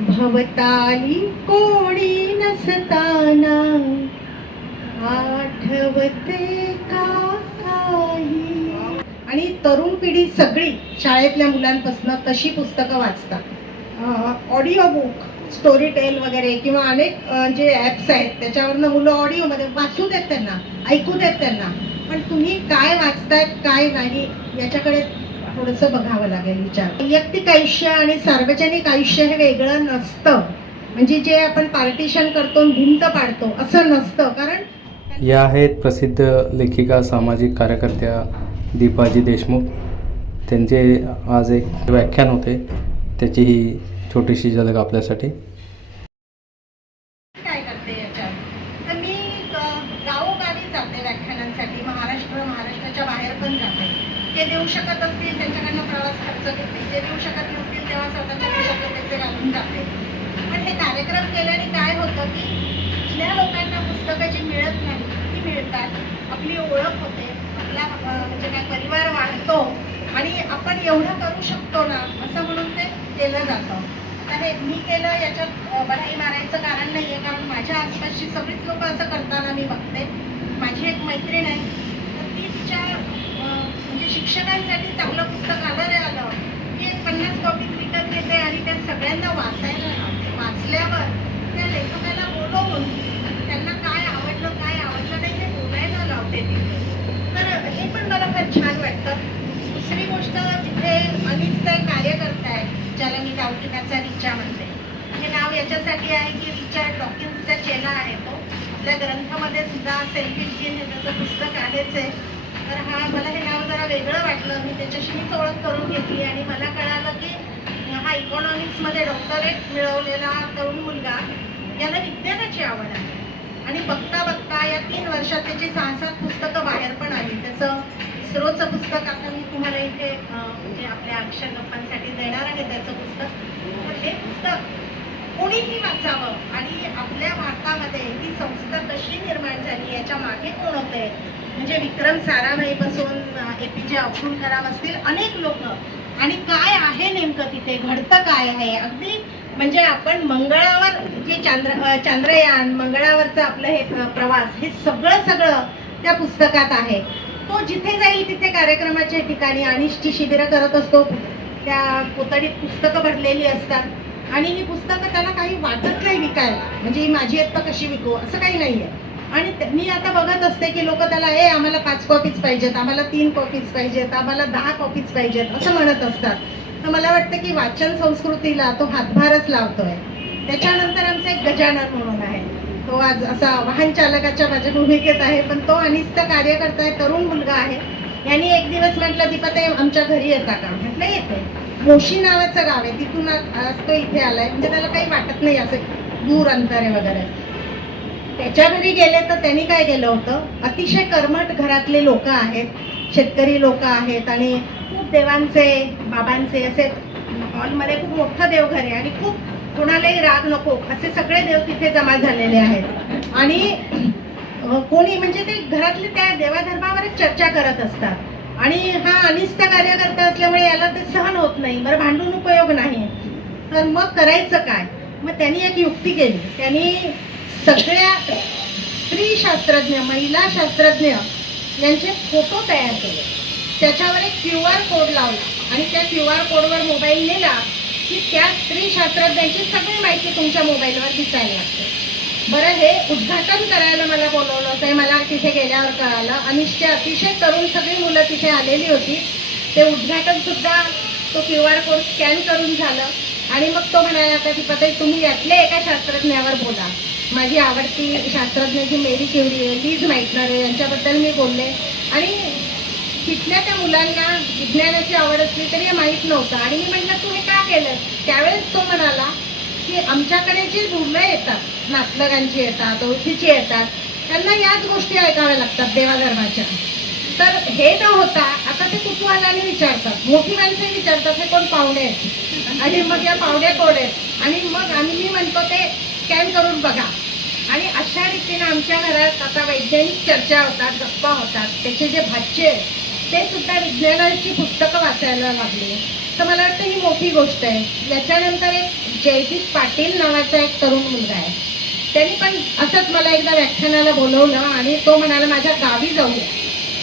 भवताली कोणी नसताना. आठवते का काही? आणि तरुण पिढी सगळी शाळेतल्या मुलांपासून तशी पुस्तकं वाचतात. ऑडिओ बुक स्टोरी टेल वगैरे किंवा अनेक जे ॲप्स आहेत त्याच्यावरनं मुलं ऑडिओमध्ये वाचू देत त्यांना ऐकू देत त्यांना. पण तुम्ही काय वाचतायत काय नाही याच्याकडे थोडंसं बघावं लागेल विचार. वैयक्तिक आयुष्य आणि सार्वजनिक आयुष्य हे वेगळं नसतं. म्हणजे जे आपण पार्टिशन करतो भिंत पाडतो असं नसतं. कारण या आहेत प्रसिद्ध लेखिका सामाजिक कार्यकर्त्या दीपाजी देशमुख. त्यांचे आज एक व्याख्यान होते. त्याची ही छोटीशी झलक आपल्यासाठी. काय करते याच्यात तर मी गावोगावी जाते व्याख्यानांसाठी. महाराष्ट्र महाराष्ट्राच्या बाहेर पण जाते. ते देऊ शकत असतील त्यांच्याकडनं प्रवास खर्च घेते जे देऊ शकत नसतील तेव्हा स्वतःच्या खिशातले पैसे घालून जाते पण हे कार्यक्रम केल्याने काय होतं की इथल्या लोकांना पुस्तकं जी मिळत नाही ती मिळतात. आपली ओळख होते. आपला म्हणजे काय परिवार वाढतो. आणि आपण एवढं करू शकतो ना असं म्हणून ते केलं जातं. तर हे मी केलं याच्यात बढाई मारायचं कारण नाही आहे कारण माझ्या आसपासची सगळीच लोक असं करताना मी बघते. माझी एक मैत्रीण आहे. तर ती तिच्या शिक्षकांसाठी चांगलं पुस्तक आलं रे आलं. मी एक पन्नास कॉपी विकत घेते आणि त्या सगळ्यांना वाचायला वाचल्यावर त्या लेखकाला बोलवून त्यांना काय आवडलं काय आवडलं नाही ते बोलायला लावते ती. तर हे पण मला फार छान वाटतं. दुसरी गोष्ट तिथे अनेक ते कार्यकर्ता आहेत ज्याला मी गावठीकाचा रिचा म्हणते. हे नाव याच्यासाठी आहे की रिचार्ड डॉकिन्सचा चेला आहे तो. आपल्या ग्रंथामध्ये सुद्धा सेल्फी जीन हे त्याचं पुस्तक आहेच आहे. तर हा मला हे नाव जरा वेगळं वाटलं. मी त्याच्याशी मीच ओळख करून घेतली आणि मला कळालं की हा इकॉनॉमिक्समध्ये डॉक्टरेट मिळवलेला तरुण मुलगा याला विज्ञानाची आवड आहे. आणि बघता बघता या तीन वर्षात त्याची सहा सात पुस्तकं बाहेर पण आली. त्याचं इस्रोचं पुस्तक आता मी तुम्हाला इथे म्हणजे आपल्या अक्षर गप्पांसाठी देणार आहे त्याचं पुस्तक. तर हे पुस्तक कोणीही वाचावं आणि आपल्या भारतामध्ये ही संस्था कशी निर्माण झाली याच्या मागे कोण होते? म्हणजे विक्रम साराभाईपासून ए पी जे अब्दुल कलाम असतील अनेक लोक. आणि काय आहे नेमकं तिथे? घडतं काय आहे? अगदी म्हणजे आपण मंगळावर जे चांद्र चांद्रयान मंगळावरचं आपलं हे प्रवास हे सगळं सगळं त्या पुस्तकात आहे. तो जिथे जाईल तिथे कार्यक्रमाच्या ठिकाणी अनिष्ठी शिबिरं करत असतो. त्या कोतडीत पुस्तकं भरलेली असतात. आणि ही पुस्तकं त्याला काही वाटत नाही विकायला. म्हणजे ही माझी आत्ता कशी विकू? असं काही नाही आहे आणि मी आता बघत असते की लोक त्याला ए आम्हाला पाच कॉपीज पाहिजेत आम्हाला तीन कॉपीज पाहिजेत आम्हाला दहा कॉपीज पाहिजेत असं म्हणत असतात. तर मला वाटतं की वाचन संस्कृतीला तो हातभारच लावतोय. त्याच्यानंतर आमचा एक गजानन म्हणून आहे. तो आज असा वाहन चालकाच्या माझ्या भूमिकेत आहे पण तो अनिस्त कार्यकर्ता आहे तरुण मुलगा आहे. यांनी एक दिवस म्हटलं दीपाताई आमच्या घरी येता का? म्हटलं येते मोशी नावाचं गाव आहे. तिथून आज आज तो इथे आलाय. म्हणजे त्याला काही वाटत नाही असं दूर अंतर आहे वगैरे. त्याच्या घरी गेले तर त्यांनी काय केलं होतं? अतिशय कर्मठ घरातले लोक आहेत. शेतकरी लोक आहेत आणि खूप देवांचे बाबांचे असे हॉलमध्ये खूप मोठं देवघर आहे आणि खूप कोणालाही राग नको असे सगळे देव तिथे जमा झालेले आहेत. आणि कोणी म्हणजे ते घरातले त्या देवाधर्मावरच चर्चा करत असतात. आणि हा अनिष्ट कार्यकर्ता असल्यामुळे याला ते सहन होत नाही बरं भांडून उपयोग नाही. तर मग करायचं काय? मग त्यांनी एक युक्ती केली. त्यांनी सगळ्या स्त्री शास्त्रज्ञ महिला शास्त्रज्ञ यांचे फोटो तयार केले. त्याच्यावर एक क्यू आर कोड लावला आणि त्या क्यू आर कोडवर मोबाईल नेला की त्या स्त्री शास्त्रज्ञांची सगळी माहिती तुमच्या मोबाईलवर दिसायला लागते. बरं हे उद्घाटन करायला मला बोलवलं होतं हे मला तिथे गेल्यावर कळालं. अनिष्ट अतिशय तरुण सगळी मुलं तिथे आलेली होती. ते उद्घाटन सुद्धा तो क्यू आर कोड स्कॅन करून झालं. आणि मग तो म्हणाला आता की पता तुम्ही यातल्या एका शास्त्रज्ञावर बोला. माझी आवडती शास्त्रज्ञ जी मेरी क्युरी आहे लीज माईटनर आहे यांच्याबद्दल मी बोलले. आणि तिथल्या त्या मुलांना विज्ञानाची आवड असली तरी हे माहीत नव्हतं. आणि मी म्हटलं तू हे का केलं त्यावेळेस तो म्हणाला की आमच्याकडे जी मुलं येतात नातलगांची येतात ओळखीची येतात त्यांना याच गोष्टी ऐकाव्या लागतात देवाधर्माच्या. तर हे न होता आता ते कुतूहलाने विचारतात. मोठी माणसे विचारतात हे कोण पाहुणे आहेत? आणि मग या पाहुणे कोण आहेत? आणि मग आम्ही मी म्हणतो ते स्कॅन करून बघा. आणि अशा रीतीने आमच्या घरात आता वैज्ञानिक चर्चा होतात गप्पा होतात. त्याचे जे भाष्य आहेत ते सुद्धा विज्ञानाची पुस्तकं वाचायला लागली. तर मला वाटतं ही मोठी गोष्ट आहे. याच्यानंतर एक जयदीप पाटील नावाचा एक तरुण मुलगा आहे. त्यांनी पण असंच मला एकदा व्याख्यानाला बोलवलं आणि तो म्हणाला माझ्या गावी जाऊया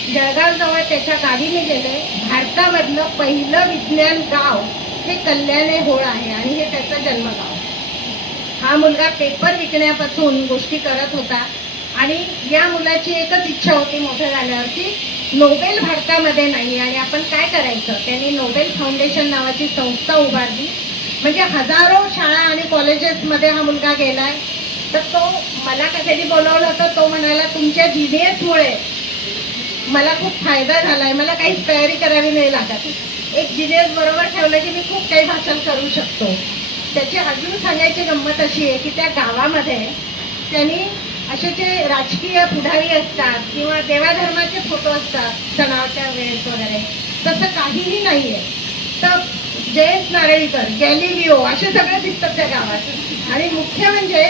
जळगावजवळ त्याच्या गावी मी गेले. भारतामधलं पहिलं विज्ञान गाव हे कल्याणे होळ आहे आणि हे त्याचं जन्मगाव. हा मुलगा पेपर विकण्यापासून गोष्टी करत होता. आणि या मुलाची एकच इच्छा होती मोठं झाल्यावर की नोबेल भारतामध्ये नाही आणि आपण काय करायचं? त्यांनी नोबेल फाउंडेशन नावाची संस्था उभारली. म्हणजे हजारो शाळा आणि कॉलेजेसमध्ये हा मुलगा गेलाय. तर तो मला कशाने बोलवलं तर तो म्हणाला तुमच्या जिनियसमुळे मला खूप फायदा झालाय. मला काहीच तयारी करावी नाही लागत. एक जिनियस बरोबर ठेवलं की मी खूप काही भाषण करू शकतो. त्याची अजून सांगायची गंमत अशी आहे की त्या गावामध्ये त्यांनी असे जे राजकीय पुढारी असतात किंवा देवाधर्माचे फोटो असतात सणाच्या वेळेस वगैरे तसं काहीही नाही आहे तर जयंत नारळीकर गॅलिलिओ असे सगळे दिसतात त्या गावात. आणि मुख्य म्हणजे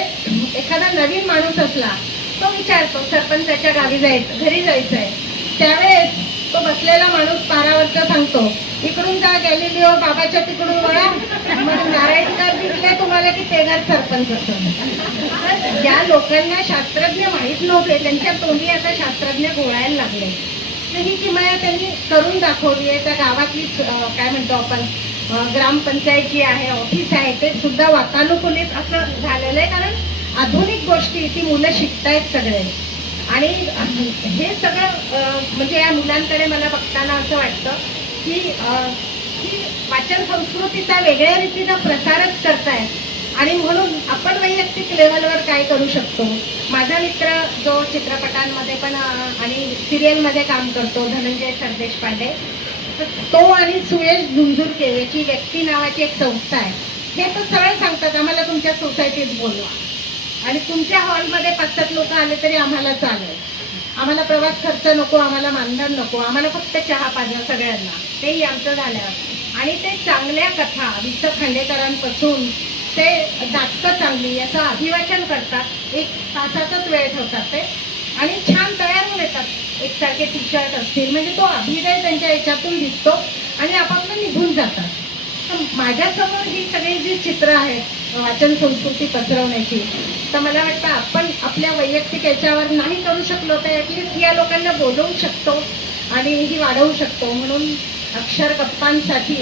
एखादा नवीन माणूस असला तो विचारतो सरपंचाच्या गावी जायचं घरी जायचं आहे त्यावेळेस तो बसलेला माणूस पारावरचा सांगतो जा बाबाच्या तिकडून वळा. मग नारायणकर दिसले तुम्हाला की तेगार सरपंच ज्या लोकांना शास्त्रज्ञ माहीत नव्हते त्यांच्या तोंडी आता शास्त्रज्ञ गोळायला लागले. तर ही किमया त्यांनी करून दाखवली आहे. त्या गावातली काय म्हणतो आपण ग्रामपंचायत जी आहे ऑफिस आहे ते सुद्धा वातानुकूलित असं झालेलं आहे. कारण आधुनिक गोष्टी ती मुलं शिकतायत सगळे. आणि हे सगळं म्हणजे या मुलांकडे मला बघताना असं वाटतं की की वाचन संस्कृतीचा वेगळ्या रीतीनं प्रसारच करतायत आणि म्हणून आपण वैयक्तिक लेवलवर काय करू शकतो? माझा मित्र जो चित्रपटांमध्ये पण आणि सिरियलमध्ये काम करतो धनंजय सरदेशपांडे तर तो आणि सुयश झुंझुरके याची व्यक्ती नावाची एक संस्था आहे. हे तर सरळ सांगतात आम्हाला तुमच्या सोसायटीत बोलवा. आणि तुमच्या हॉलमध्ये पाच सात लोक आले तरी आम्हाला चालेल. आम्हाला प्रवास खर्च नको आम्हाला मानधन नको आम्हाला फक्त चहा पाहिजे सगळ्यांना. तेही आमचं झाल्यावर. आणि ते चांगल्या कथा विस खांडेकरांपासून ते नाटकं चांगली याचं अभिवाचन करतात. एक तासाचाच वेळ ठेवतात ते. आणि छान तयार होऊन येतात. एकसारखे टी शर्ट असतील. म्हणजे तो अभिनय त्यांच्या याच्यातून दिसतो आणि आपापलं निघून जातात. तर माझ्यासमोर ही सगळी जी चित्र आहेत वाचन संस्कृती पसरवण्याची तर मला वाटतं आपण आपल्या वैयक्तिक याच्यावर नाही करू शकलो तर ॲटलिस्ट या लोकांना बोलवू शकतो आणि ही वाढवू शकतो. म्हणून अक्षर गप्पांसाठी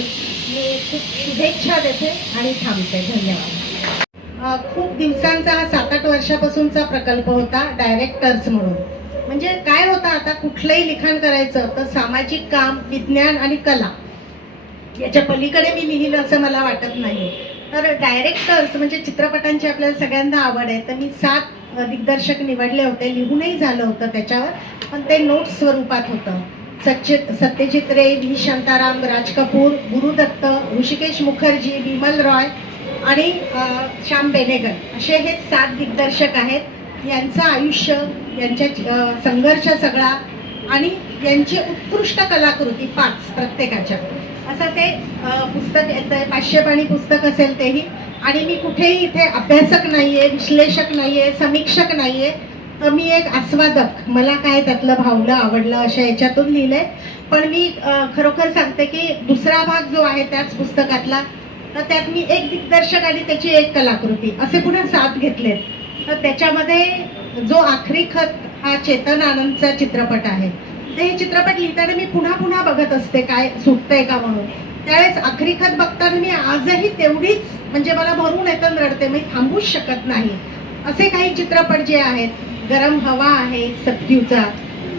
मी खूप शुभेच्छा देते आणि थांबते. धन्यवाद. खूप दिवसांचा हा सात आठ वर्षापासूनचा प्रकल्प होता डायरेक्टर्स म्हणून. म्हणजे काय होतं आता कुठलंही लिखाण करायचं तर सामाजिक काम विज्ञान आणि कला याच्या पलीकडे मी लिहिलं असं मला वाटत नाही. तर डायरेक्टर्स म्हणजे चित्रपटांची आपल्याला सगळ्यांना आवड आहे तर मी सात दिग्दर्शक निवडले होते लिहूनही झालं होतं त्याच्यावर पण ते नोट्स स्वरूपात होतं. सचित सत्यजित रे व्ही. शांताराम राज कपूर गुरुदत्त ऋषिकेश मुखर्जी विमल रॉय आणि श्याम बेनेगर असे हे सात दिग्दर्शक आहेत. यांचं आयुष्य यांच्या संघर्ष सगळा आणि यांची उत्कृष्ट कलाकृती पाच प्रत्येकाच्या. असं ते पुस्तक येतं पाचशे पाणी पुस्तक असेल तेही. आणि मी कुठेही इथे अभ्यासक नाही आहे विश्लेषक नाही आहे समीक्षक नाही आहे तर मी एक आस्वादक. मला काय त्यातलं भावलं आवडलं अशा याच्यातून लिहिलंय. पण मी खरोखर सांगते की दुसरा भाग जो आहे त्याच पुस्तकातला तर त्यात मी एक दिग्दर्शक आणि त्याची एक कलाकृती असे पुन्हा सात घेतले तर त्याच्यामध्ये जो आखरी खत हा चेतन आनंदचा चित्रपट आहे. ते हे चित्रपट लिहिताना मी पुन्हा पुन्हा बघत असते काय सुटतंय का म्हणून. त्यावेळेस आखरी खत बघताना मी आजही तेवढीच म्हणजे मला भरून येतं रडते मी थांबूच शकत नाही. असे काही चित्रपट जे आहेत गरम हवा आहे सत्यूचा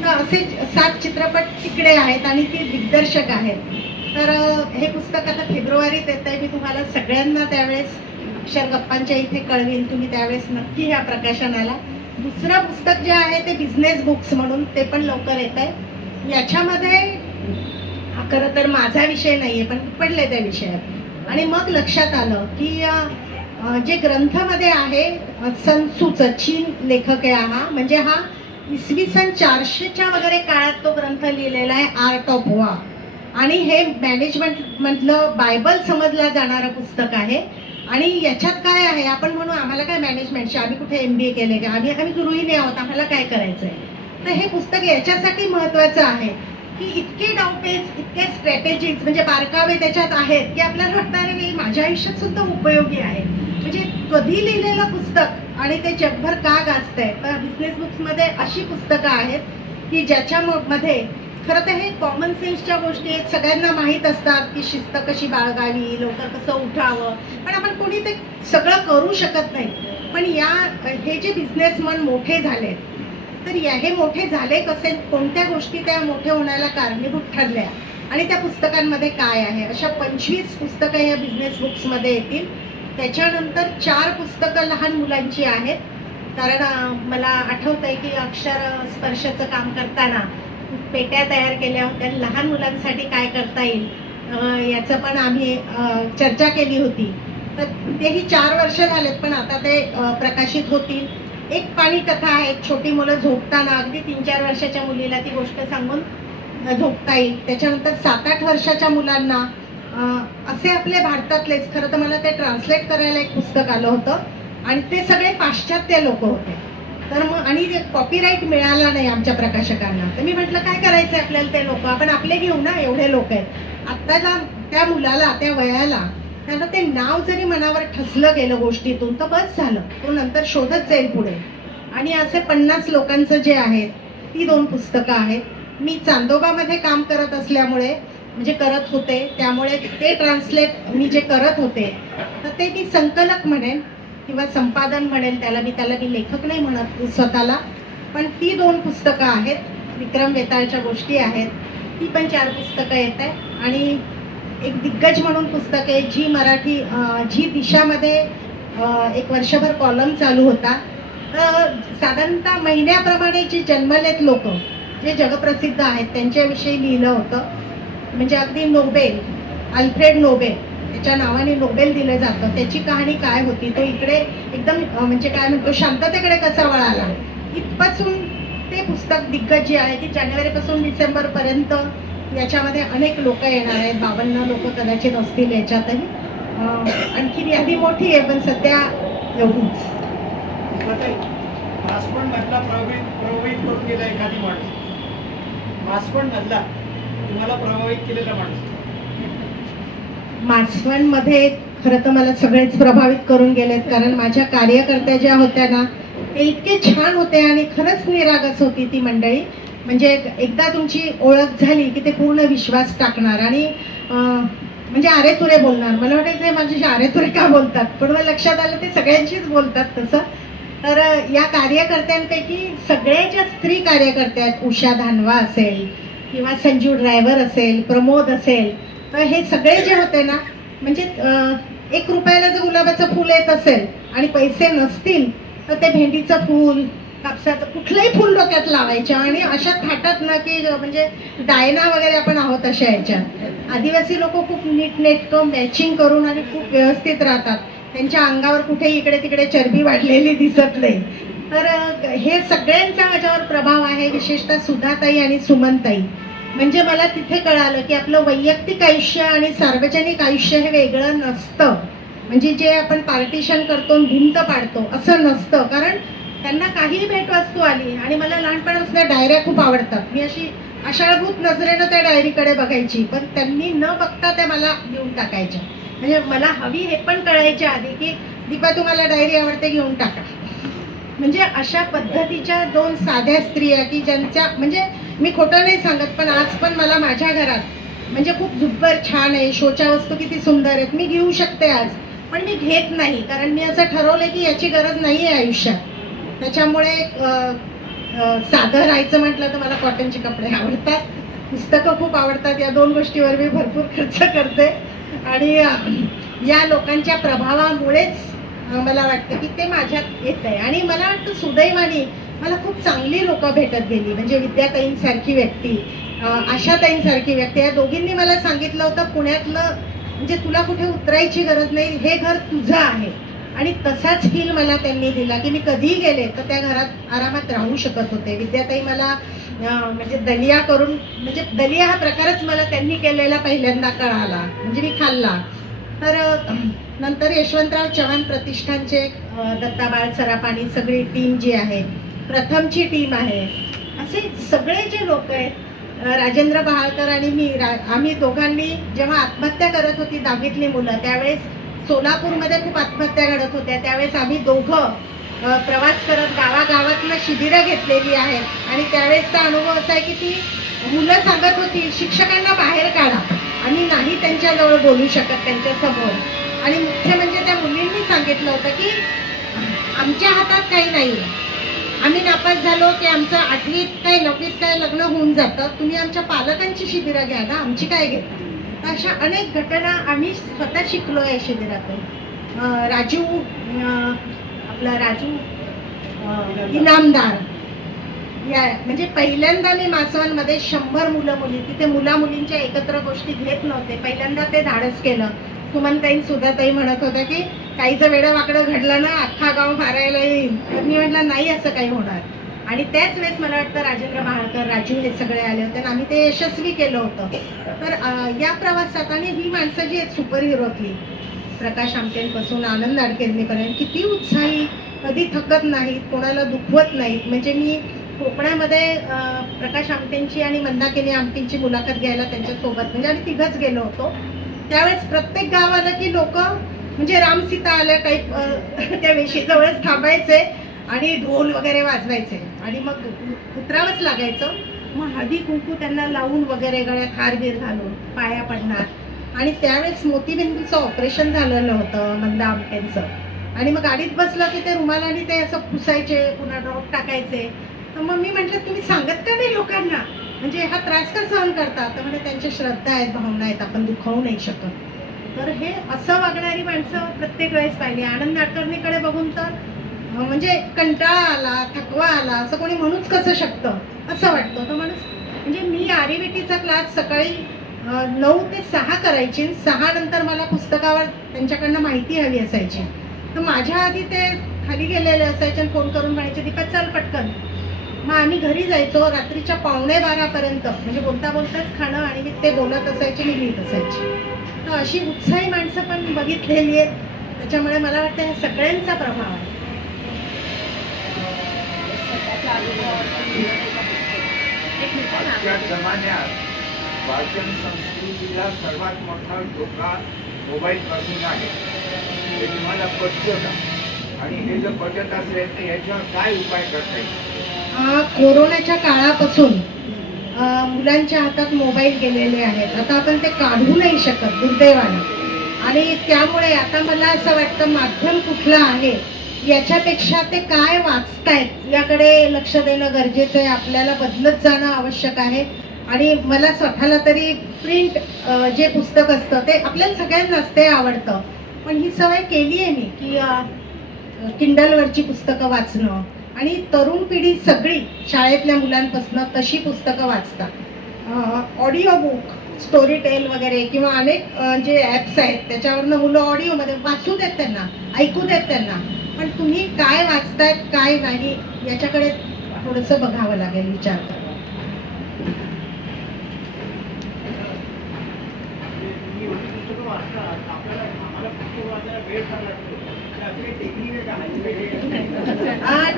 तर असे सात चित्रपट तिकडे आहेत आणि ते दिग्दर्शक आहेत. तर हे पुस्तक आता फेब्रुवारीत येत आहे मी तुम्हाला सगळ्यांना त्यावेळेस अक्षर गप्पांच्या इथे कळवीन. तुम्ही त्यावेळेस नक्की ह्या प्रकाशनाला. दुसरं पुस्तक जे आहे ते बिझनेस बुक्स म्हणून ते पण लवकर येत आहे याच्यामध्ये खरं तर माझा विषय नाही आहे पण पडले त्या विषयात. आणि मग लक्षात आलं की जे ग्रंथामध्ये आहे सन सूचं चीन लेखक आहे हा म्हणजे हा इसवी सन चारशेच्या वगैरे काळात तो ग्रंथ लिहिलेला आहे आर्ट ऑफ वा आणि हे मॅनेजमेंट मधलं बायबल समजलं जाणारं पुस्तक आहे. आणि याच्यात काय आहे आपण म्हणू आम्हाला काय मॅनेजमेंटचे आम्ही कुठे एम बी ए केले का? आम्ही आम्ही गृहिणी आहोत आम्हाला काय करायचं आहे तर हे पुस्तक याच्यासाठी महत्त्वाचं आहे की इतके डावपेच इतके स्ट्रॅटेजीज म्हणजे बारकावे त्याच्यात आहेत की आपल्याला वाटतं अरे माझ्या आयुष्यात सुद्धा उपयोगी आहे. म्हणजे कधी लिहिलेलं पुस्तक आणि ते जगभर का गाजतंय? तर बिझनेस बुक्समध्ये अशी पुस्तकं आहेत की ज्याच्या म- मध्ये खरं तर हे कॉमन सेन्सच्या गोष्टी आहेत. सगळ्यांना माहीत असतात की शिस्त कशी बाळगावी लवकर कसं उठावं. पण आपण कोणी ते सगळं करू शकत नाही. पण या हे जे बिझनेसमन मोठे झाले तर या हे मोठे झाले कसे? कोणत्या गोष्टी त्या मोठे होण्याला कारणीभूत ठरल्या? आणि त्या पुस्तकांमध्ये काय आहे? अशा पंचवीस पुस्तकं या बिझनेस बुक्समध्ये येतील. त्याच्यानंतर चार पुस्तकं लहान मुलांची आहेत. कारण मला आठवत आहे की अक्षर स्पर्शाचं काम करताना पेट्या तयार केल्या होत्या. लहान मुलांसाठी काय करता येईल? याचं पण आम्ही चर्चा केली होती. तर तेही चार वर्ष झालेत पण आता ते प्रकाशित होतील. एक पाणी कथा आहे. छोटी मुलं झोपताना अगदी तीन चार वर्षाच्या मुलीला ती गोष्ट सांगून झोपता येईल. त्याच्यानंतर सात आठ वर्षाच्या मुलांना असे आपले भारतातलेच खरं तर मला ते ट्रान्सलेट करायला एक पुस्तक आलं होतं आणि ते सगळे पाश्चात्य लोक होते. तर मग आणि कॉपीराईट मिळाला नाही आमच्या प्रकाशकांना तर मी म्हटलं काय करायचं आपल्याला ते लोक? आपण आपले घेऊ ना एवढे लोक आहेत. आत्ताच्या त्या मुलाला त्या वयाला त्यांना ते नाव जरी मनावर ठसलं गेलं गोष्टीतून तर बस झालं. तो नंतर शोधत जाईल पुढे. आणि असे पन्नास लोकांचं जे आहेत ती दोन पुस्तकं आहेत. मी चांदोबामध्ये काम करत असल्यामुळे म्हणजे करत होते त्यामुळे ते ट्रान्सलेट मी जे करत होते तर ते मी संकलक म्हणेन किंवा संपादन म्हणेल त्याला मी त्याला मी लेखक नाही म्हणत स्वतःला. पण ती दोन पुस्तकं आहेत विक्रम वेताळच्या गोष्टी आहेत ती पण चार पुस्तकं येत आहे आणि एक दिग्गज म्हणून पुस्तक आहे जी मराठी जी दिशामध्ये एक वर्षभर कॉलम चालू होता. तर साधारणतः महिन्याप्रमाणे जे जन्मलेत लोक जे जगप्रसिद्ध आहेत त्यांच्याविषयी लिहिलं होतं. म्हणजे अगदी नोबेल अल्फ्रेड नोबेल त्याच्या नावाने नोबेल दिलं जातं. त्याची कहाणी काय होती? तो इकडे एकदम म्हणजे काय म्हणतो शांततेकडे कसा वळाला? इथपासून ते पुस्तक दिग्गज जे आहे ती जानेवारीपासून डिसेंबरपर्यंत याच्यामध्ये अनेक लोक येणार आहेत. बावन्न लोक कदाचित असतील याच्यातही. आणखी यादी मोठी आहे पण सध्या एवढीच. मासवण मधला प्रभावित प्रभावित करून गेला एखादी माणूस. मासवण मधला तुम्हाला प्रभावित केलेला माणूस. मासवणमध्ये खरं तर मला सगळेच प्रभावित करून गेलेत कारण माझ्या कार्यकर्त्या ज्या होत्या ना ते इतके छान होते आणि खरंच निरागस होती ती मंडळी. म्हणजे एकदा तुमची ओळख झाली की ते पूर्ण विश्वास टाकणार आणि म्हणजे आरे तुरे बोलणार. मला वाटायचं हे माझ्याशी आरेतुरे का बोलतात? पण मला लक्षात आलं ते सगळ्यांशीच बोलतात तसं. तर या कार्यकर्त्यांपैकी सगळे ज्या स्त्री कार्यकर्त्या आहेत उषा धानवा असेल किंवा संजीव ड्रायव्हर असेल प्रमोद असेल तर हे सगळे जे होते ना म्हणजे एक रुपयाला जर गुलाबाचं फुल येत असेल आणि पैसे नसतील तर ते भेंडीचं फूल कापसाचं कुठलंही फुल डोक्यात लावायचं आणि अशा थाटात ना की म्हणजे डायना वगैरे आपण आहोत अशा याच्या आदिवासी लोक खूप नीटनेटकं मॅचिंग करून आणि खूप व्यवस्थित राहतात. त्यांच्या अंगावर कुठेही इकडे तिकडे चरबी वाढलेली दिसत नाही. तर हे सगळ्यांचा माझ्यावर प्रभाव आहे विशेषतः सुधाताई आणि सुमनताई. म्हणजे मला तिथे कळालं की आपलं वैयक्तिक आयुष्य आणि सार्वजनिक आयुष्य हे वेगळं नसतं. म्हणजे जे आपण पार्टिशन करतो भिंत पाडतो असं नसतं. कारण त्यांना काहीही भेटवस्तू आली आणि मला लहानपणापासून डायऱ्या खूप आवडतात. मी अशी आषाढभूत नजरेनं त्या डायरीकडे बघायची पण त्यांनी न बघता त्या मला देऊन टाकायच्या. म्हणजे मला हवी हे पण कळायच्या आधी की दीपा तुम्हाला डायरी आवडते घेऊन टाका. म्हणजे अशा पद्धतीच्या दोन साध्या स्त्रिया की ज्यांच्या म्हणजे मी खोटं नाही सांगत पण आज पण मला माझ्या घरात म्हणजे खूप जुब्बर छान आहे शोच्या वस्तू किती सुंदर आहेत मी घेऊ शकते आज पण मी घेत नाही कारण मी असं ठरवलं की याची गरज नाही आहे आयुष्यात. त्याच्यामुळे साधं राहायचं म्हटलं तर मला कॉटनचे कपडे आवडतात. पुस्तकं खूप आवडतात या दोन गोष्टीवर मी भरपूर खर्च करते. आणि या लोकांच्या प्रभावामुळेच मला वाटतं की ते माझ्यात येत आहे. आणि मला वाटतं सुदैवाने मला खूप चांगली लोकं भेटत गेली. म्हणजे विद्याताईंसारखी व्यक्ती आशाताईंसारखी व्यक्ती या दोघींनी मला सांगितलं होतं पुण्यातलं म्हणजे तुला कुठे उतरायची गरज नाही हे घर तुझं आहे. आणि तसाच फील मला त्यांनी दिला की मी कधीही गेले तर त्या घरात आरामात राहू शकत होते. विद्याताई मला म्हणजे दलिया करून म्हणजे दलिया हा प्रकारच मला त्यांनी केलेला पहिल्यांदा कळाला. म्हणजे मी खाल्ला. तर नंतर यशवंतराव चव्हाण प्रतिष्ठानचे दत्ताबाळ सरापाणी सगळी टीम जी आहे प्रथमची टीम आहे. असे सगळे जे लोक आहेत राजेंद्र बहाळकर आणि मी रा- आम्ही दोघांनी जेव्हा आत्महत्या करत होती दहावीतली मुलं त्यावेळेस सोलापूरमध्ये खूप आत्महत्या घडत होत्या. त्यावेळेस आम्ही दोघं प्रवास करत गावागावातनं शिबिरं घेतलेली आहेत. आणि त्यावेळेसचा अनुभव असा आहे की ती मुलं सांगत होती शिक्षकांना बाहेर काढा. आम्ही नाही त्यांच्याजवळ बोलू शकत त्यांच्यासमोर आणि मुख्य म्हणजे त्या मुलींनी सांगितलं होतं की आमच्या हातात काही नाही आम्ही नापास झालो की आमचं आठवीत काय नववीत काय लग्न होऊन जातं. तुम्ही आमच्या पालकांची शिबिरं घ्या ना आमची काय घेता? तर अशा अनेक घटना आम्ही स्वतः शिकलो या शिबिरातून. राजू आपला राजू इनामदार. या म्हणजे पहिल्यांदा मी मासवांमध्ये शंभर मुलं मुली तिथे मुला मुलींच्या एकत्र गोष्टी घेत नव्हते. पहिल्यांदा ते धाडस केलं. सुमनताई सुधाताई म्हणत होत्या की काहीचं वेडं वाकडं घडलं ना अख्खा गाव मारायला येईल तर मी म्हटलं नाही असं काही होणार. आणि त्याच वेळेस मला वाटतं राजेंद्र महाळकर राजू हे सगळे आले होते आणि आम्ही ते यशस्वी केलं होतं. तर या प्रवासात आणि ही माणसं जी आहेत सुपर हिरोतली प्रकाश आमटेंपासून आनंद आडकेर्णीपर्यंत किती उत्साही कधी थकत नाहीत कोणाला दुखवत नाहीत. म्हणजे मी कोकणामध्ये प्रकाश आमटेंची आणि मंदाकिनी आमटेंची मुलाखत घ्यायला त्यांच्यासोबत. म्हणजे आम्ही तिघंच गेलो होतो. त्यावेळेस प्रत्येक गावाला की लोक म्हणजे रामसीता आल्या टाईप त्या वेशीजवळच थांबायचे आणि ढोल वगैरे वाजवायचे. आणि मग उतरावंच लागायचं. मग हळदी कुंकू त्यांना लावून वगैरे गळ्यात हार बीर घालून पाया पडणार. आणि त्यावेळेस मोतीबिंदूचं ऑपरेशन झालेलं होतं मंदा आमटेंचं. आणि मग गाडीत बसलं की ते रुमालाने ते असं पुसायचे पुन्हा ड्रॉप टाकायचे. तर मग मी म्हटलं तुम्ही सांगत का नाही लोकांना? म्हणजे हा त्रास का सहन करता? तर म्हणजे त्यांच्या श्रद्धा आहेत भावना आहेत आपण दुखावू नाही शकत. तर हे असं वागणारी माणसं प्रत्येक वेळेस पाहिली. आनंद नाटकर्णीकडे बघून तर म्हणजे कंटाळा आला थकवा आला असं कोणी म्हणूच कसं शकतं? असं वाटतं. तर माणूस म्हणजे मी आरिविटीचा क्लास सकाळी नऊ ते सहा करायची सहा नंतर मला पुस्तकावर त्यांच्याकडनं माहिती हवी असायची. तर माझ्या आधी ते खाली गेलेले असायचे आणि फोन करून म्हणायचे दीपा चल पटकन. मग आम्ही घरी जायचो रात्रीच्या पावणे बारापर्यंत. म्हणजे बोलता बोलताच खाणं आणि मी ते बोलत असायचे मी लिहित असायची. तर अशी उत्साही माणसं पण बघितलेली आहेत. त्याच्यामुळे मला वाटतं ह्या सगळ्यांचा प्रभाव आहे. आजच्या जमान्यात वाचन संस्कृतीला सर्वात मोठा धोका मोबाईल पासून आहे. हे तुम्हाला पटतं का? आणि हे जर पटत असेल तर याच्यावर काय उपाय करता येईल? कोरोनाच्या काळापासून मुलांच्या हातात मोबाईल गेलेले आहेत. आता आपण ते काढू नाही शकत दुर्दैवाने. आणि त्यामुळे आता मला असं वाटतं माध्यम कुठलं आहे याच्यापेक्षा ते काय वाचतायत याकडे लक्ष देणं गरजेचं आहे. आपल्याला बदलत जाणं आवश्यक आहे. आणि मला स्वतःला तरी प्रिंट जे पुस्तक असतं ते आपल्याला सगळ्यांनाच ते आवडतं. पण ही सवय केली आहे मी की किंडलवरची पुस्तकं वाचणं आणि तरुण पिढी सगळी शाळेतल्या मुलांपासून तशी पुस्तकं वाचतात. ऑडिओ बुक स्टोरी टेल वगैरे किंवा अनेक जे ॲप्स आहेत त्याच्यावरनं मुलं ऑडिओमध्ये वाचू देत त्यांना ऐकू देत त्यांना. पण तुम्ही काय वाचतायत काय नाही याच्याकडे थोडंसं बघावं लागेल विचार करा आपल्याला आम्हाला पुस्तक वाचायला वेळ लागतो.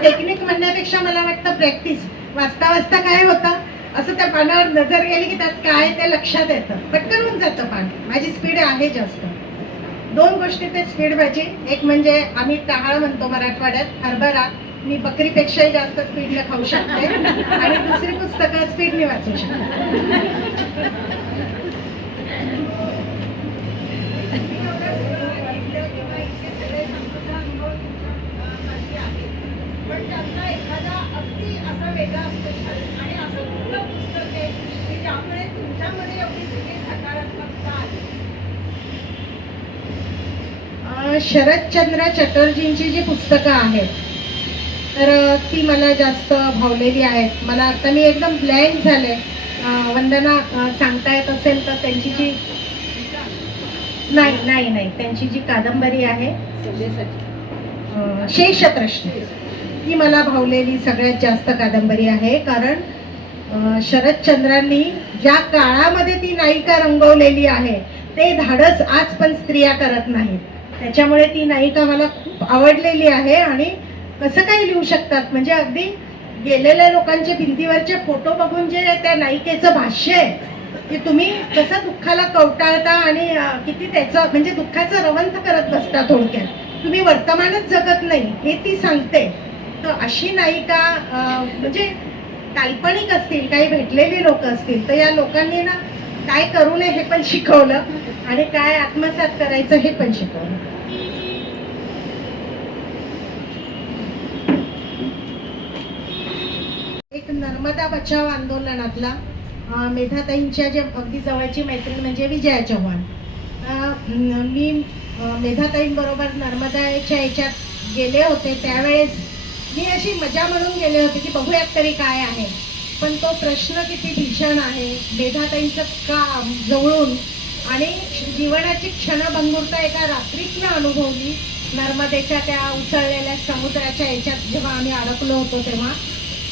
टेक्निक म्हणण्यापेक्षा मला वाटतं प्रॅक्टिस वाचता वाचता काय होतं? असं त्या पानावर नजर गेली की त्यात काय ते लक्षात येतं. पटकन होऊन जातं पान. माझी स्पीड आहे जास्त. दोन गोष्टी ते स्पीड माझी. एक म्हणजे आम्ही टहाळ म्हणतो मराठवाड्यात हरभरा. मी बकरीपेक्षाही जास्त स्पीडने खाऊ शकते. आणि दुसरी पुस्तकं स्पीडने वाचू शकते. वेगळा स्पेशल आणि असं कुठलं पुस्तक आहे की ज्यामुळे तुमच्यामध्ये एवढी सगळी सकारात्मकता आली? शरदचंद्र चटर्जींची जी पुस्तकं आहेत तर ती मला जास्त भावलेली आहेत. मला आता मी एकदम ब्लँक झाले. वंदना सांगता येत असेल तर त्यांची जी नाही नाही नाही. त्यांची जी कादंबरी आहे शेषप्रश्न. ही मला भावलेली सगळ्यात जास्त कादंबरी आहे. कारण शरदचंद्रांनी ज्या काळामध्ये ती नायिका रंगवलेली आहे ते धाडस आज पण स्त्रिया करत नाहीत. त्याच्यामुळे ती नायिका मला खूप आवडलेली आहे आणि कसं काय लिहू शकतात? म्हणजे अगदी गेलेल्या लोकांचे भिंतीवरचे फोटो बघून जे त्या नायिकेचं भाष्य आहे की तुम्ही कसं दुःखाला कवटाळता आणि किती त्याचं म्हणजे दुःखाचं रवंथ करत बसता थोडक्यात. तुम्ही वर्तमानच जगत नाही हे ती सांगते. तर अशी नायिका म्हणजे काल्पनिक असतील काही भेटलेली लोक असतील तर या लोकांनी ना काय करू नये हे पण शिकवलं आणि काय आत्मसात करायचं हे पण शिकवलं. एक नर्मदा बचाव आंदोलनातला मेधाताईंच्या जे अगदी जवळची मैत्रीण म्हणजे विजया चव्हाण. मी मेधाताईंबरोबर नर्मदाच्या याच्यात गेले होते त्यावेळेस मी अशी मजा म्हणून गेले होते की बघूयात तरी काय आहे. पण तो प्रश्न किती भीषण आहे. मेधाताईंचं काम जवळून आणि जीवनाची क्षणभंगुरता एका रात्रीतनं अनुभवली. नर्मदेच्या त्या उसळलेल्या समुद्राच्या याच्यात जेव्हा आम्ही अडकलो होतो तेव्हा.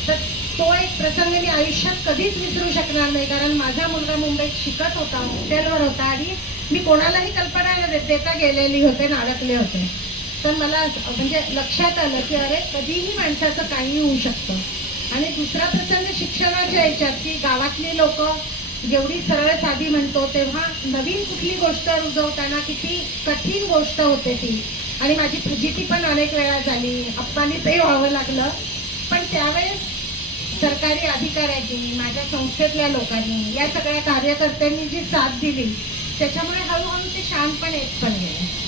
तर तो एक प्रसंग मी आयुष्यात कधीच विसरू शकणार नाही. कारण माझा मुलगा मुंबईत शिकत होता हॉस्टेलवर होता आणि मी कोणालाही कल्पना देता गेलेली होते आणि अडकले होते. तर मला म्हणजे लक्षात आलं की अरे कधीही माणसाचं काही होऊ शकतं. आणि दुसरा प्रसंग शिक्षणाच्या याच्यात की गावातली लोक जेवढी सरळ साधी म्हणतो तेव्हा नवीन कुठली गोष्ट रुजवताना किती कठीण गोष्ट होते ती. आणि माझी फजिती पण अनेक वेळा झाली. अपमानितही व्हावं लागलं. पण त्यावेळेस सरकारी अधिकाऱ्यांनी माझ्या संस्थेतल्या लोकांनी या सगळ्या कार्यकर्त्यांनी जी साथ दिली त्याच्यामुळे हळूहळू ते शांतपणे येत पण गेले.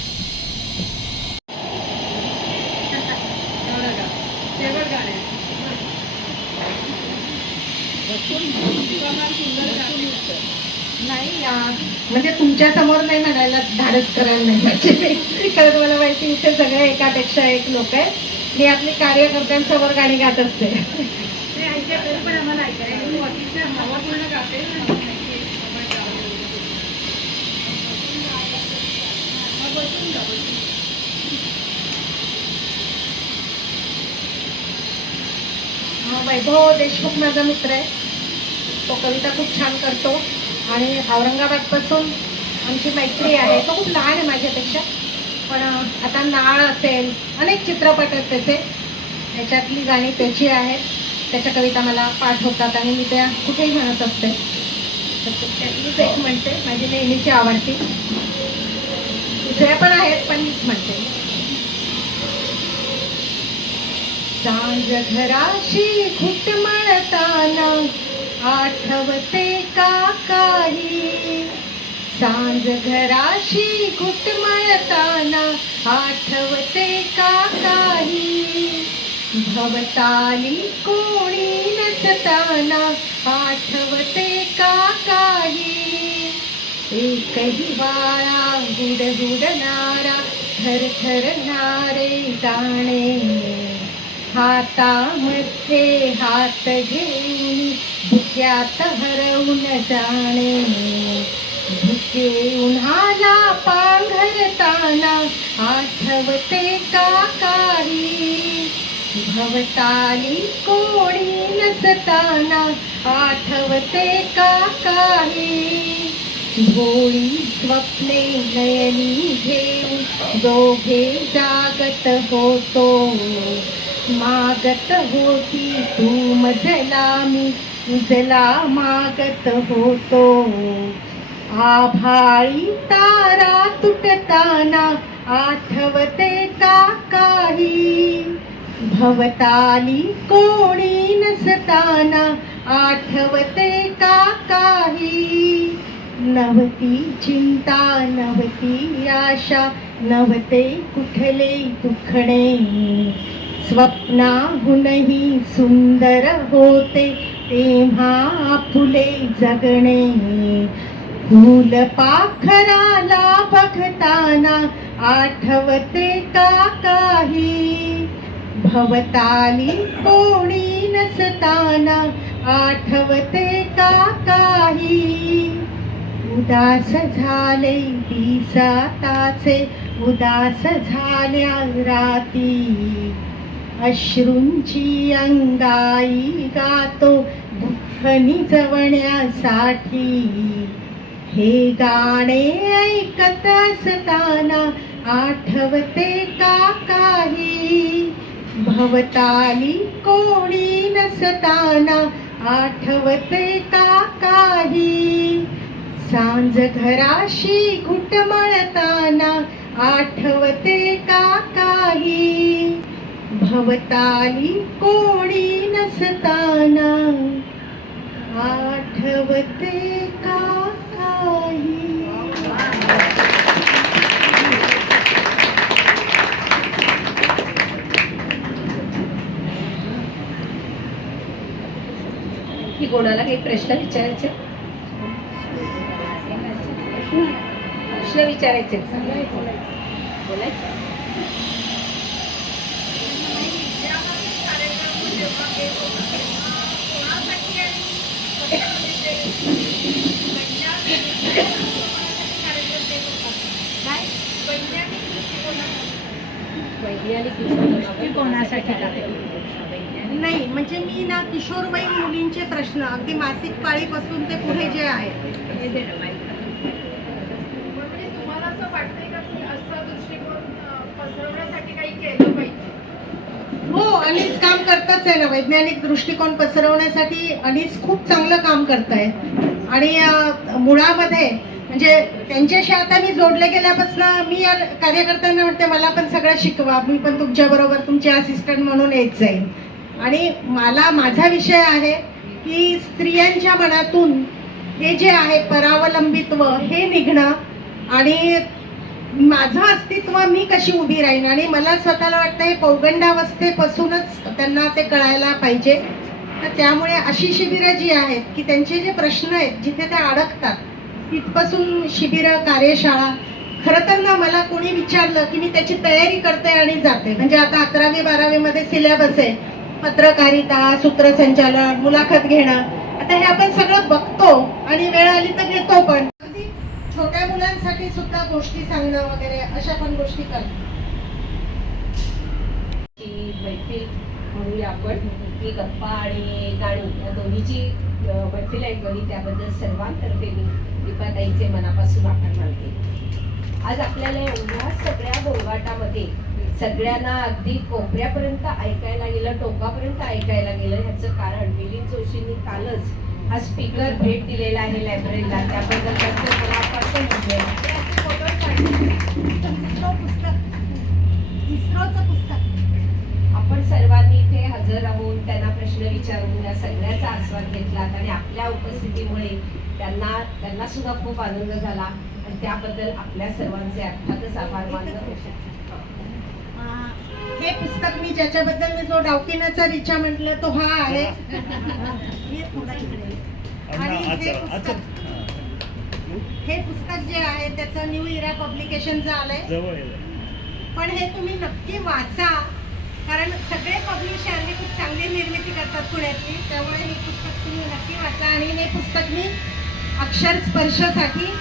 नाही म्हणजे तुमच्यासमोर नाही म्हणायला धाडस करायला नाही पाहिजे. कारण मला माहिती इथे सगळे एकापेक्षा एक लोक आहेत. मी आपली कार्यकर्त्यांसमोर गाणी गात असते. हा, वैभव देशमुख माझा मित्र आहे. तो कविता खूप छान करतो. आणि औरंगाबादपासून आमची मैत्री आहे. तो खूप लहान आहे माझ्यापेक्षा. पण आता नाळ असेल अनेक चित्रपट आहेत त्याचे. त्याच्यातली गाणी त्याची आहेत. त्याच्या कविता मला पाठ होतात आणि मी त्या कुठेही म्हणत असते. तर त्यातलीच एक म्हणते. माझी नेहमीची आवडती. दुसऱ्या पण आहेत पण मीच म्हणते. सांज घराशी घुटमळताना आठवते का काही? सांज घराशी घुटमळताना आठवते का काही? भवताली कोणी नसताना आठवते का काही? एकही वाळा गुड गुडणारा थर थरणारे जाणे. हातामध्ये हात घेऊन त्यात हरवून जाणे भुके उन्हाला पांघरताना आठवते का काही? भवताली कोणी नसताना आठवते का काही? भोळी स्वप्ने नयनी घेऊन दोघे जागत होतो. मागत होती तू मजला मी. उजला मागत होतो. आभाळी तारा तुटताना आठवते का काही? भवताली कोणी नसताना आठवते का काही? नवती चिंता नवती आशा नवते कुठले दुखणे. स्वप्नाहूनही सुंदर होते. तेव्हा फुले जगणे. फूल पाखराला बघताना आठवते का काही? भवताली कोणी नसताना आठवते का काही? उदास झाले दिसाताचे उदास झाल्या राती. अश्रूंची अंगाई गातो दुःख निजवण्यासाठी. हे गाणे ऐकत असताना आठवते का काही? भवताली कोणी नसताना आठवते का काही? सांज घराशी घुटमळताना आठवते का काही? भवताली कोणी नसताना आठवते का काही? की कोणाला काही प्रश्न विचारायचे? प्रश्न विचारायचे. बोलायचं. दृष्टिकोनासाठी नाही म्हणजे मी ना किशोरवयीन मुलींचे प्रश्न अगदी मासिक पाळीपासून ते पुढे जे आहे. म्हणजे तुम्हाला असं वाटतंय का की असा दृष्टिकोन अं, पसरवण्यासाठी काही केलं पाहिजे? हो अनीस काम करतच आहे ना वैज्ञानिक दृष्टिकोन पसरवण्यासाठी अनीस खूप चांगलं काम करत आहे आणि मुळामध्ये म्हणजे त्यांच्याशी आता मी जोडले गेल्यापासून मी या कार्यकर्त्यांना म्हणते मला पण सगळं शिकवा मी पण तुमच्याबरोबर तुमचे असिस्टंट म्हणून येत जाईन. आणि मला माझा विषय आहे की स्त्रियांच्या मनातून हे जे आहे परावलंबित्व हे निघणं आणि माझं अस्तित्व मी कशी उभी राहीन? आणि मला स्वतःला वाटतं हे पौगंडावस्थेपासूनच त्यांना ते कळायला पाहिजे. तर त्यामुळे अशी शिबिरं जी आहेत की त्यांचे जे प्रश्न आहेत जिथे ते अडकतात तिथपासून शिबिरं कार्यशाळा खरं तर ना मला कोणी विचारलं की मी त्याची तयारी करते आणि जाते. म्हणजे आता अकरावी बारावीमध्ये सिलेबस आहे. पत्रकारिता सूत्रसंचालन मुलाखत घेणं. आता हे आपण सगळं बघतो आणि वेळ आली तर घेतो पण. अगदी छोट्या मुलांसाठी सुद्धा गोष्टी सांगणं वगैरे अशा पण गोष्टी करतो. की म्हणूया आपण. की गप्पा आणि गाणी या दोन्हीची मैफिल आहे त्याबद्दल सर्वांतर्फे मी दीपाताईचे मनापासून आभार मानते. आज आपल्याला एवढ्या सगळ्या गोंगाटामध्ये सगळ्यांना अगदी कोपऱ्यापर्यंत ऐकायला गेलं टोकापर्यंत ऐकायला गेलं ह्याचं कारण मिलिंद जोशींनी कालच हा स्पीकर भेट दिलेला आहे लायब्ररीला त्याबद्दल त्यांचं मनापासून पुस्तक. इस्रोचं पुस्तक. आपण सर्वांनी इथे हजर राहून त्यांना प्रश्न विचारून या सगळ्याचा आस्वाद घेतलात आणि आपल्या उपस्थितीमुळे त्यांना त्यांना सुद्धा खूप आनंद झाला. आणि त्याबद्दल आपल्या सर्वांचे अर्थातच आभार मानतो. हे पुस्तक मी ज्याच्याबद्दल मी जो डावकिनाचा रिचा म्हटलं तो हा आहे. हे थोडा इकडे. आणि हे पुस्तक हे पुस्तक जे आहे त्याचं न्यू इरा पब्लिकेशनचं आलंय पण हे तुम्ही नक्की वाचा. कारण सगळे पब्लिशर हे खूप चांगली निर्मिती करतात पुण्यातली. त्यामुळे हे पुस्तक तुम्ही नक्की वाचा आणि हे पुस्तक मी अक्षर स्पर्शासाठी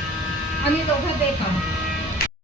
आम्ही दोघं देत आहोत.